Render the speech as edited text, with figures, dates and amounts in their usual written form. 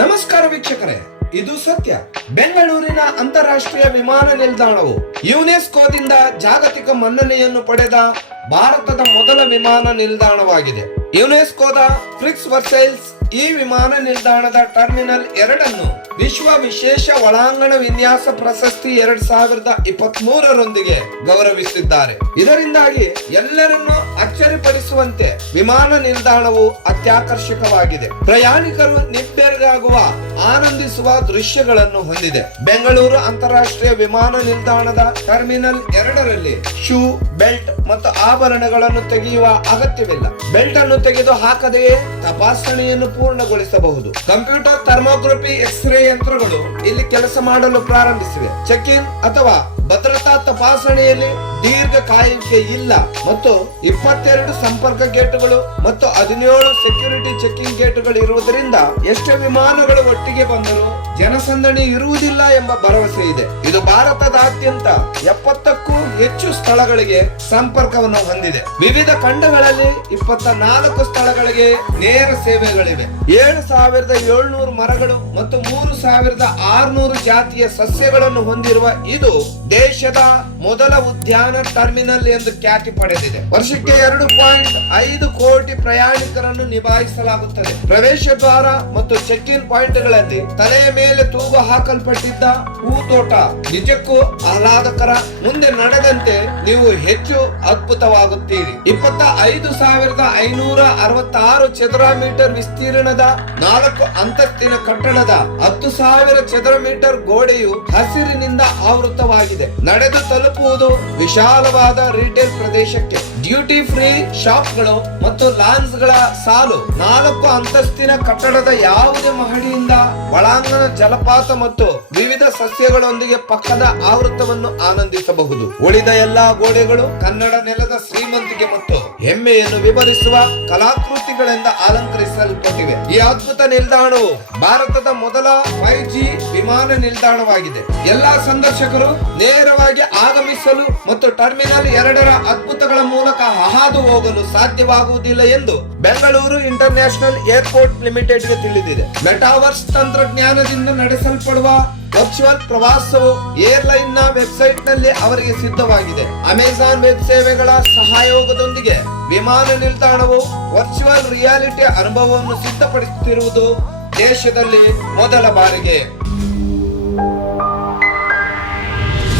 ನಮಸ್ಕಾರ ವೀಕ್ಷಕರೇ, ಇದು ಸತ್ಯ. ಬೆಂಗಳೂರಿನ ಅಂತಾರಾಷ್ಟ್ರೀಯ ವಿಮಾನ ನಿಲ್ದಾಣವು ಯುನೆಸ್ಕೋದಿಂದ ಜಾಗತಿಕ ಮನ್ನಣೆಯನ್ನು ಪಡೆದ ಭಾರತದ ಮೊದಲ ವಿಮಾನ ನಿಲ್ದಾಣವಾಗಿದೆ. ಯುನೆಸ್ಕೋದ ಫ್ರಿಕ್ಸ್ ವರ್ಸೈಲ್ಸ್ ಈ ವಿಮಾನ ನಿಲ್ದಾಣದ ಟರ್ಮಿನಲ್ 2 ವಿಶ್ವ ವಿಶೇಷ ಒಳಾಂಗಣ ವಿನ್ಯಾಸ ಪ್ರಶಸ್ತಿ 2023 ಗೌರವಿಸಿದ್ದಾರೆ. ಇದರಿಂದಾಗಿ ಎಲ್ಲರನ್ನೂ ಅಚ್ಚರಿಪಡಿಸುವಂತೆ ವಿಮಾನ ನಿಲ್ದಾಣವು ಅತ್ಯಾಕರ್ಷಕವಾಗಿದೆ. ಪ್ರಯಾಣಿಕರು ನಿಬ್ಬೆರಗಾಗುವ ಆನಂದಿಸುವ ದೃಶ್ಯಗಳನ್ನು ಹೊಂದಿದೆ. ಬೆಂಗಳೂರು ಅಂತಾರಾಷ್ಟ್ರೀಯ ವಿಮಾನ ನಿಲ್ದಾಣದ ಟರ್ಮಿನಲ್ 2ರಲ್ಲಿ ಶೂ, ಬೆಲ್ಟ್ ಮತ್ತು ಆಭರಣಗಳನ್ನು ತೆಗೆಯುವ ಅಗತ್ಯವಿಲ್ಲ. ಬೆಲ್ಟ್ ಅನ್ನು ತೆಗೆದು ಹಾಕದೆಯೇ ತಪಾಸಣೆಯನ್ನು ಪೂರ್ಣಗೊಳಿಸಬಹುದು. ಕಂಪ್ಯೂಟರ್, ಥರ್ಮೋಗ್ರಫಿ, ಎಕ್ಸ್ರೇ ಯಂತ್ರಗಳು ಇಲ್ಲಿ ಕೆಲಸ ಮಾಡಲು ಪ್ರಾರಂಭಿಸಿವೆ. ಚೆಕ್ ಇನ್ ಅಥವಾ ಭದ್ರತಾ ತಪಾಸಣೆಯಲ್ಲಿ ದೀರ್ಘ ಕಾಯುವಿಕೆ ಇಲ್ಲ ಮತ್ತು 22 ಸಂಪರ್ಕ ಗೇಟ್ಗಳು ಮತ್ತು 17 ಸೆಕ್ಯೂರಿಟಿ ಚೆಕಿಂಗ್ ಗೇಟ್ಗಳು ಇರುವುದರಿಂದ ಎಷ್ಟೇ ವಿಮಾನಗಳು ಒಟ್ಟಿಗೆ ಬಂದರೂ ಜನಸಂದಣಿ ಇರುವುದಿಲ್ಲ ಎಂಬ ಭರವಸೆ ಇದೆ. ಇದು ಭಾರತದಾದ್ಯಂತ 70ಕ್ಕೂ ಹೆಚ್ಚು ಸ್ಥಳಗಳಿಗೆ ಸಂಪರ್ಕವನ್ನು ಹೊಂದಿದೆ. ವಿವಿಧ ಖಂಡಗಳಲ್ಲಿ 24 ಸ್ಥಳಗಳಿಗೆ ನೇರ ಸೇವೆಗಳಿವೆ. 7700 ಮರಗಳು ಮತ್ತು 3600 ಜಾತಿಯ ಸಸ್ಯಗಳನ್ನು ಹೊಂದಿರುವ ಇದು ದೇಶದ ಮೊದಲ ಉದ್ಯಾನ ಟರ್ಮಿನಲ್ ಎಂದು ಖ್ಯಾತಿ ಪಡೆದಿದೆ. ವರ್ಷಕ್ಕೆ 2.5 ಕೋಟಿ ಪ್ರಯಾಣಿಕರನ್ನು ನಿಭಾಯಿಸಲಾಗುತ್ತದೆ. ಪ್ರವೇಶ ದ್ವಾರ ಮತ್ತು ಚೆಕ್ ಇನ್ ಪಾಯಿಂಟ್ಗಳಲ್ಲಿ ತಲೆಯ ಮೇಲೆ ತೂಗು ಹಾಕಲ್ಪಟ್ಟಿದ್ದ ಹೂತೋಟ ನಿಜಕ್ಕೂ ಆಹ್ಲಾದಕರ. ಮುಂದೆ ನಡೆದಂತೆ ನೀವು ಹೆಚ್ಚು ಅದ್ಭುತವಾಗುತ್ತೀರಿ. 25,566 ಚದರ ಮೀಟರ್ ವಿಸ್ತೀರ್ಣದ 4 ಅಂತಸ್ತಿನ ಕಟ್ಟಡದ 10,000 ಚದರ ಮೀಟರ್ ಗೋಡೆಯು ಹಸಿರಿನಿಂದ ಆವೃತವಾಗಿದೆ. ನಡೆದು ತಲುಪುವುದು ವಿಶಾಲವಾದ ರಿಟೇಲ್ ಪ್ರದೇಶಕ್ಕೆ. ಡ್ಯೂಟಿ ಫ್ರೀ ಶಾಪ್ಗಳು ಮತ್ತು ಲಾಂಜ್ಗಳ ಸಾಲು. 4 ಅಂತಸ್ತಿನ ಕಟ್ಟಡದ ಯಾವುದೇ ಮಹಡಿಯಿಂದ ಒಳಾಂಗಣ ಜಲಪಾತ ಮತ್ತು ವಿವಿಧ ಸಸ್ಯಗಳೊಂದಿಗೆ ಪಕ್ಕದ ಆವೃತವನ್ನು ಆನಂದಿಸಬಹುದು. ಉಳಿದ ಎಲ್ಲಾ ಗೋಡೆಗಳು ಕನ್ನಡ ನೆಲದ ಶ್ರೀಮಂತಿಕೆ ಮತ್ತು ಹೆಮ್ಮೆಯನ್ನು ವಿವರಿಸುವ ಕಲಾಕೃತಿಗಳಿಂದ ಅಲಂಕರಿಸಲ್ಪಟ್ಟಿವೆ. ಈ ಅದ್ಭುತ ನಿಲ್ದಾಣವು ಭಾರತದ ಮೊದಲ 5G ವಿಮಾನ ನಿಲ್ದಾಣವಾಗಿದೆ. ಎಲ್ಲಾ ಸಂದರ್ಶಕರು ನೇರವಾಗಿ ಆಗಮಿಸಲು ಮತ್ತು ಟರ್ಮಿನಲ್ 2ರ ಅದ್ಭುತಗಳ ಮೂಲಕ ಹಾದು ಹೋಗಲು ಸಾಧ್ಯವಾಗುವುದಿಲ್ಲ ಎಂದು ಬೆಂಗಳೂರು ಇಂಟರ್ನ್ಯಾಷನಲ್ ಏರ್ಪೋರ್ಟ್ ಲಿಮಿಟೆಡ್ಗೆ ತಿಳಿದಿದೆ. ಮೆಟಾವರ್ಸ್ ತಂತ್ರಜ್ಞಾನದಿಂದ ನಡೆಸಲ್ಪಡುವ ವರ್ಚುವಲ್ ಪ್ರವಾಸವು ಏರ್ಲೈನ್ ನ ವೆಬ್ಸೈಟ್ ನಲ್ಲಿ ಅವರಿಗೆ ಸಿದ್ಧವಾಗಿದೆ. ಅಮೆಜಾನ್ ವೆಬ್ ಸೇವೆಗಳ ಸಹಯೋಗದೊಂದಿಗೆ ವಿಮಾನ ನಿಲ್ದಾಣವು ವರ್ಚುವಲ್ ರಿಯಾಲಿಟಿ ಅನುಭವವನ್ನು ಸಿದ್ಧಪಡಿಸುತ್ತಿರುವುದು ದೇಶದಲ್ಲಿ ಮೊದಲ ಬಾರಿಗೆ.